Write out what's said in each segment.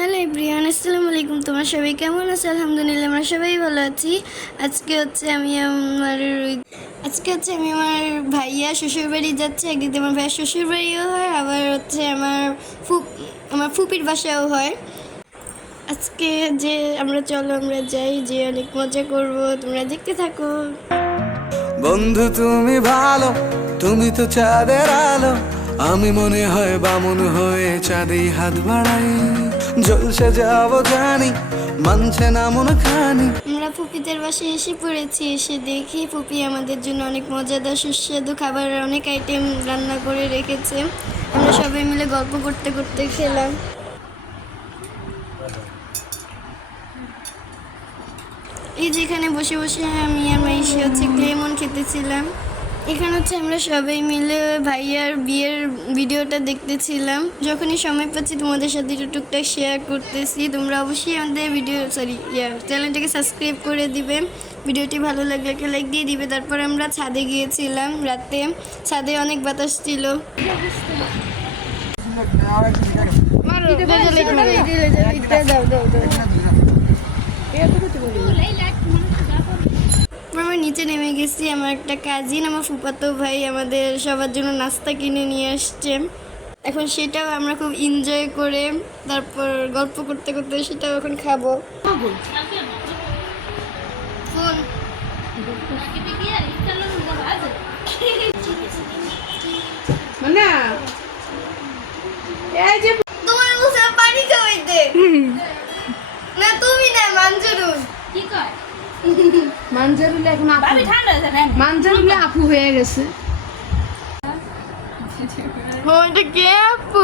Hello everyone, আসসালামু আলাইকুম। তোমার সবাই কেমন আছো? আলহামদুলিল্লাহ আমরা সবাই ভালো আছি। আজকে হচ্ছে আমি আমার ভাইয়া শ্বশুরবাড়ি যাচ্ছে। একদিকে আমার ভাইয়া শ্বশুরবাড়িও হয়, আবার হচ্ছে আমার ফুপির বাসাও হয়। আজকে যে আমরা যাই, যে অনেক মজা করব, তোমরা দেখতে থাকো। বন্ধু তুমি ভালো, তুমি তো চাঁদের আলো, আমি মনে হয় বামন হয়ে চাঁদেই হাত বাড়াই। জলসে যাবো জানি, মানছে না মন খানি। আমরা ফুপিদের বাসায় এসে পড়েছি। এসে দেখি ফুপি আমাদের জন্য অনেক মজাদার সুস্বাদু খাবার, অনেক আইটেম রান্না করে রেখেছে। আমরা সবাই মিলে গল্প করতে করতে খেলাম। এই যেখানে বসে বসে আমি আর মাইশা হচ্ছে লেমন খেতেছিলাম। এখানে হচ্ছে আমরা সবাই মিলে ভাইয়ার বিয়ের ভিডিওটা দেখতেছিলাম। যখনই সময় পাচ্ছি তোমাদের সাথে একটু টুকটাক শেয়ার করতেছি। তোমরা অবশ্যই আমাদের চ্যানেলটাকে সাবস্ক্রাইব করে দিবে। ভিডিওটি ভালো লাগলে একটা লাইক দিয়ে দিবে। তারপর আমরা ছাদে গিয়েছিলাম রাতে। ছাদে অনেক বাতাস ছিল। আমরা নিচে নেমে গেছি। আমার একটা কাজিন, আমার ফুফাতো ভাই আমাদের সবার জন্য নাস্তা কিনে নিয়ে আসছে। এখন সেটাও আমরা খুব এনজয় করে তারপর গল্প করতে করতে সেটাও এখন খাবো। ফোন তোমার মুখে পানি খাওয়াইতে না, তুমি না মানজুরুল। কি কয় মানজারুলে এখন মানজারুলে আপু হয়ে গেছে। ওটা কে আপু?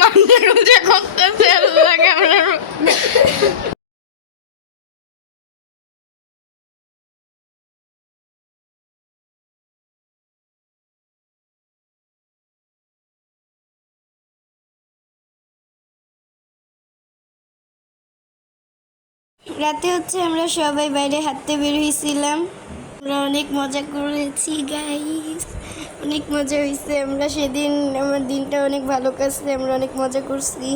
মানজুরুল যে করতেছে আল্লাহ কেমন। রাতে হচ্ছে আমরা সবাই বাইরে হাঁটতে বের হয়েছিলাম। আমরা অনেক মজা করেছি গাইস, অনেক মজা হয়েছে। আমরা সেদিন আমার দিনটা অনেক ভালো কাটছে, আমরা অনেক মজা করছি।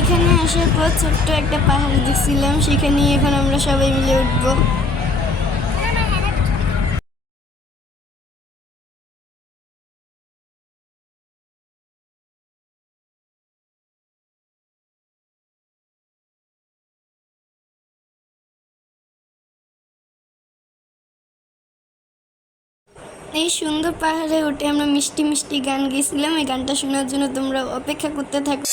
এখানে আসার পর ছোট্ট একটা পাহাড় দেখছিলাম, সেখানে এখন আমরা সবাই মিলে উঠবো। এই সুন্দর পাহাড়ে উঠে আমরা মিষ্টি মিষ্টি গান গেয়েছিলাম। এই গানটা শোনার জন্য তোমরা অপেক্ষা করতে থাকো।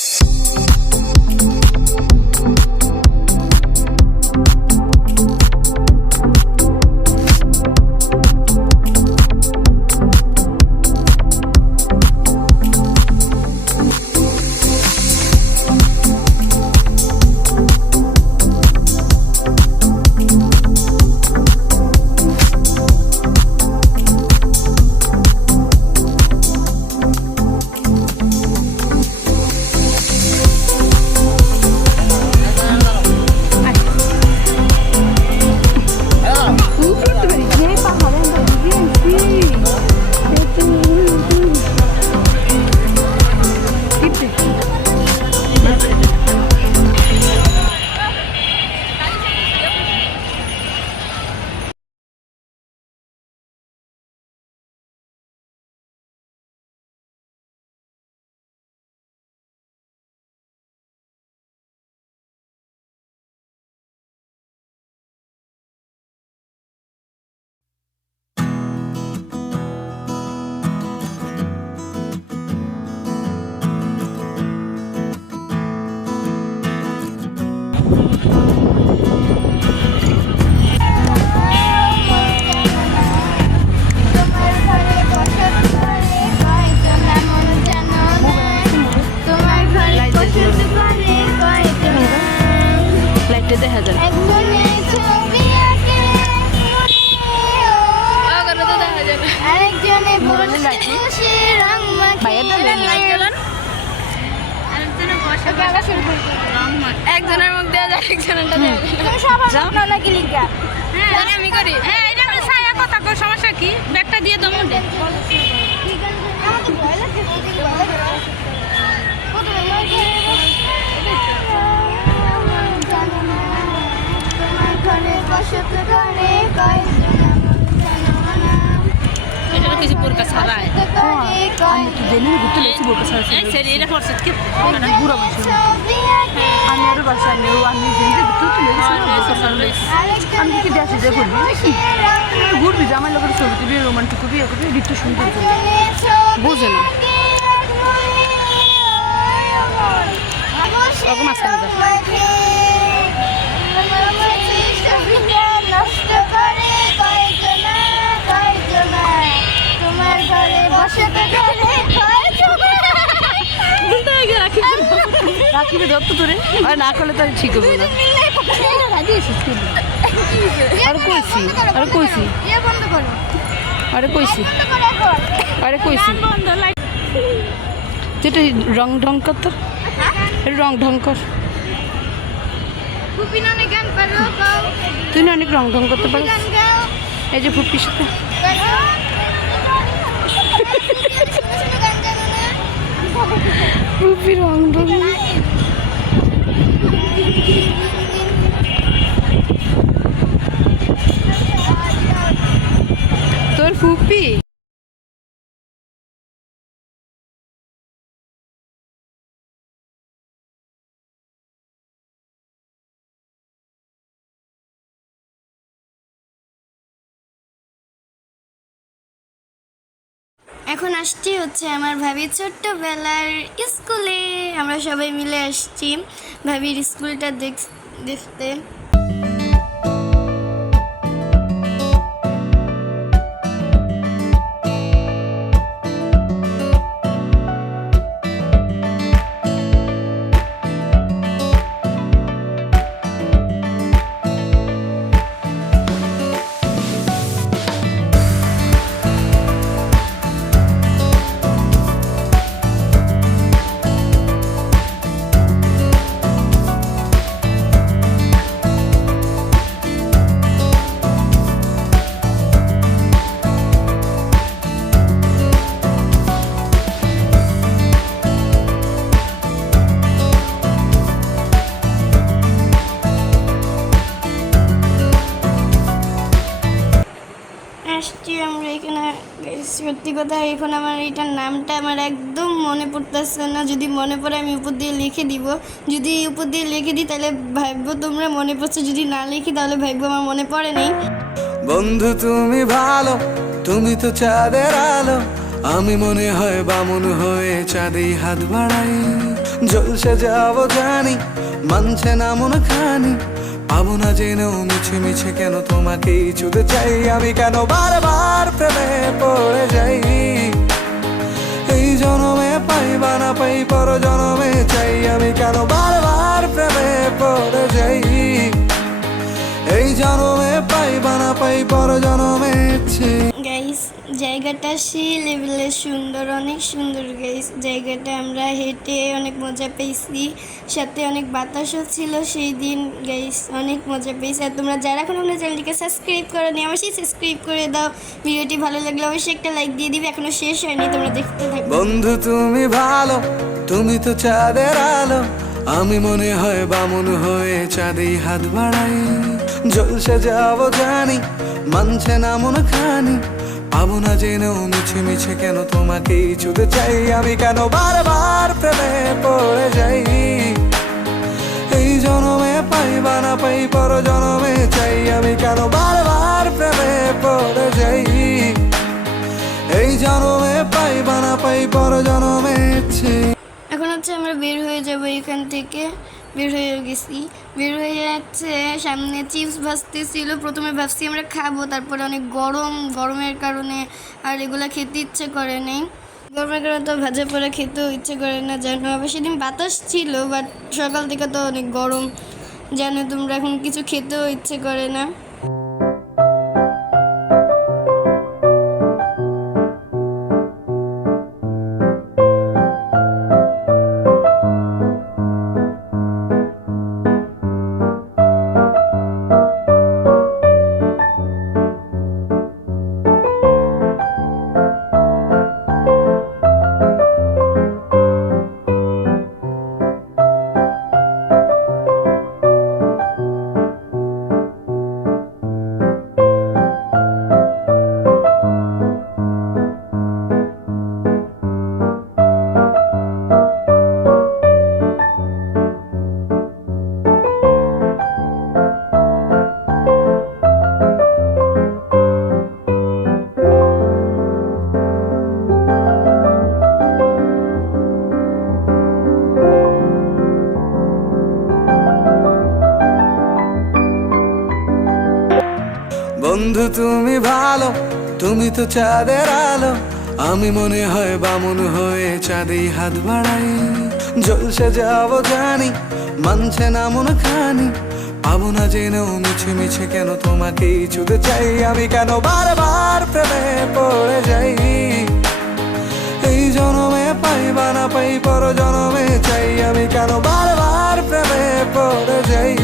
খানে বসে বসে রং মাখিয়ে একজনের মুখ দেওয়া যায় একজনেরটা দেওয়া নাকি লিখা আমি করি হ্যাঁ এটা আমি ছায়া কথা কই সমস্যা কি ব্যাগটা দিয়ে দাও মুন্ডে আমাকে ভয় লাগছে তোমার ঘরে বসত করে কয়জন এটা কিছু বোরকা ছাড়া জেনে ঘুরতে লেছি বোকা সারা এই সেরি এটা ফরসত কি বুড়া মানুষ আমি আরো বাসা আমি জেনে ঘুরতে লেছি আমি কি দেশে যে ঘুরবি নাকি ঘুরবি যে আমার লোকের ছবি তুলি রোমান্টিক কবি এগুলো দেখতে সুন্দর বোঝে না ওরকম আছে না নষ্ট করে কয়জনা কয়জনা তোমার ঘরে বসে রাখিবে ধরতো তোরে আর না করলে তো ঠিক হবে না আরে কইছি বন্ধ করো আরে কইছি আরে কইছি বন্ধ লাইট যেটা রং ঢং কর তো রং ঢং কর ফুপি নানি গান পারো গাও তুই না অনেক রং ঢং করতে পারিস গান গাও এই যে ফুপির সাথে গান জানো না ফুপি রং ঢং তোর ফুপি এখন আসছি হচ্ছে আমার ভাবির ছোট্টবেলার স্কুলে আমরা সবাই মিলে আসছি ভাবির স্কুলটা দেখতে আসছি আমরা এখানে সত্যি কথা এখন আমার এটার নামটা আমার একদম মনে পড়তেছে না যদি মনে পড়ে আমি উপর দিয়ে লিখে দিব যদি উপর দিয়ে লিখে দিই তাহলে ভাববো তোমরা মনে পড়ছে যদি না লিখি তাহলে ভাববো আমার মনে পড়ে নেই বন্ধু তুমি ভালো তুমি তো চাঁদের আলো আমি মনে হয় বামুন হয়ে চাঁদে হাত বাড়াই জলসে যাবো জানি মানছে না মন খানি পাবো না জেনেও মিছে মিছে কেন তোমাকে ছুতে চাই আমি কেন বারবার প্রেমে পড়ে যাই এই জনমে পাই বা না পাই পর জনমে চাই আমি কেন বারবার প্রেমে পড়ে যাই এই জনমে পাই বা না পাই পর জনমে গাইস জায়গাটা সেই লেভেলে সুন্দর অনেক সুন্দর গাইস জায়গাটা আমরা হেঁটে অনেক মজা পেয়েছি সাথে অনেক বাতাসও ছিল সেই দিন গাইস অনেক মজা পেয়েছি আর তোমরা যারা এখন আমরা চ্যানেলটিকে সাবস্ক্রাইব করো নি অবশ্যই সাবস্ক্রাইব করে দাও ভিডিওটি ভালো লাগলে অবশ্যই একটা লাইক দিয়ে দিবে এখনো শেষ হয়নি তোমরা দেখতে থাকো বন্ধু তুমি ভালো তুমি তো চাঁদের আলো আমি মনে হয় বামুন হয়ে চাঁদে হাত বাড়াই জলসে যাবো জানি মানছে না মন খানি পাবো না জেনেও মিছে মিছে কেন তোমাকে ছুতে চাই আমি কেন বারবার প্রেমে পড়ে যাই এই জনমে পাই বা না পাই পর জনমে চাই আমি কেন বারবার প্রেমে পড়ে যাই এই জনমে পাই বা না পাই পর জনমে এখন হচ্ছে আমরা বের হয়ে যাব এখান থেকে বের হয়ে গেছি বের হয়ে যাচ্ছে সামনে চিপস ভাজতেছিল প্রথমে ভাবছি আমরা খাবো তারপরে অনেক গরমের কারণে আর এগুলো খেতে ইচ্ছে করে নেই গরমের কারণে তো ভাজা পড়া খেতেও ইচ্ছে করে না জানো আবার সেদিন বাতাস ছিল বাট সকাল থেকে তো অনেক গরম জানো তোমরা এখন কিছু খেতেও ইচ্ছে করে না বন্ধু তুমি ভালো, তুমি তো চাঁদের আলো, আমি মনে হয় বামুন হয়ে চাঁদেই হাত বাড়াই। জলসে যাবো জানি, মানছে না মন খানি, পাবো না জেনেও মিছে মিছে কেন তোমাকেই ছুঁতে চাই। আমি কেন বারবার প্রেমে পড়ে যাই, এই জনমে পাই বা না পাই পর জনমে চাই। আমি কেন বারবার প্রেমে পড়ে যাই,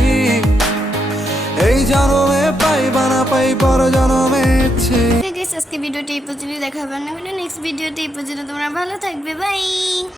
এই জনমে পাই বা না পাই পর জনমে চাই। আজকে ভিডিওটি এই পর্যন্ত, দেখা হবে না নেক্সট ভিডিওতে। এই পর্যন্ত তোমরা ভালো থাকবে, বাই।